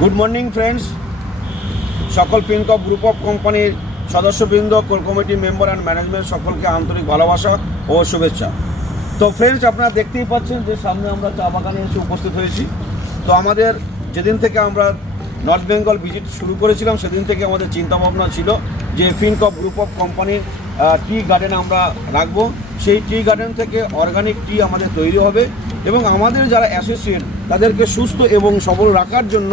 Good morning friends সকল পিনকপ group of কোম্পানির সদস্যবৃন্দ, core committee member and management সকলকে আন্তরিক ভালোবাসা ও শুভেচ্ছা। তো ফ্রেন্ডস আপনারা দেখতেই পাচ্ছেন যে সামনে আমরা চা বাগানে এসে উপস্থিত হয়েছি। তো আমাদের যেদিন থেকে আমরা নর্থ বেঙ্গল ভিজিট শুরু করেছিলাম, সেদিন থেকে আমাদের চিন্তাভাবনা ছিল যে ফিনকপ গ্রুপ অফ কোম্পানির টি গার্ডেন আমরা রাখব। সেই টি গার্ডেন থেকে অর্গানিক টি আমাদের তৈরি হবে এবং আমাদের যারা অ্যাসোসিয়েট তাদেরকে সুস্থ এবং সবল রাখার জন্য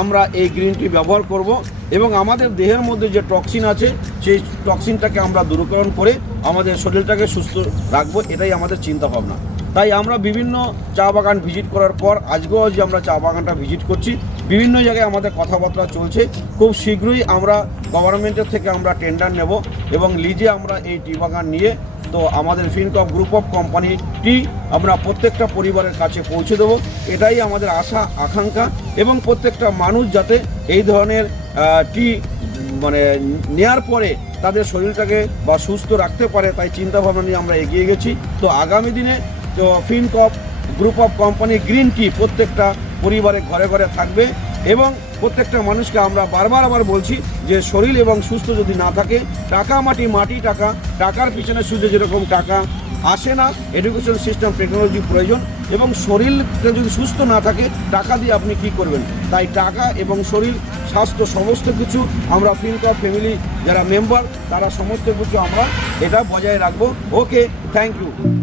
আমরা এই গ্রিন টি ব্যবহার করব এবং আমাদের দেহের মধ্যে যে টক্সিন আছে, সেই টক্সিনটাকে আমরা দূরীকরণ করে আমাদের শরীরটাকে সুস্থ রাখব, এটাই আমাদের চিন্তা ভাবনা তাই আমরা বিভিন্ন চা বাগান ভিজিট করার পর, আজকেও যে আমরা চা বাগানটা ভিজিট করছি। বিভিন্ন জায়গায় আমাদের কথাবার্তা চলছে। খুব শীঘ্রই আমরা গভর্নমেন্টের থেকে আমরা টেন্ডার নেব এবং লিজে আমরা এই টি বাগান নিয়ে তো আমাদের ফিনকপ গ্রুপ অফ কোম্পানিটি আমরা প্রত্যেকটা পরিবারের কাছে পৌঁছে দেবো। এটাই আমাদের আশা, আকাঙ্ক্ষা। এবং প্রত্যেকটা মানুষ যাতে এই ধরনের টি মানে নেয়ার পরে তাদের শরীরটাকে বা সুস্থ রাখতে পারে তাই চিন্তা ভাবনা নিয়ে আমরা এগিয়ে গেছি। তো আগামী দিনে তো Fincorp, group of company green tea প্রত্যেকটা পরিবারে ঘরে ঘরে থাকবে এবং প্রত্যেকটা মানুষকে আমরা বারবার আবার বলছি যে শরীর এবং সুস্থ যদি না থাকে, টাকা মাটি মাটি টাকা, টাকার পিছনে সুদে যেরকম টাকা আসে না। এডুকেশন সিস্টেম টেকনোলজি প্রয়োজন এবং শরীরটা যদি সুস্থ না থাকে, টাকা দিয়ে আপনি কি করবেন? তাই টাকা এবং শরীর, স্বাস্থ্য সমস্ত কিছু আমরা ফিনকপ ফ্যামিলি যারা মেম্বার তারা সমস্ত কিছু আমরা এটা বজায় রাখব। Okay thank you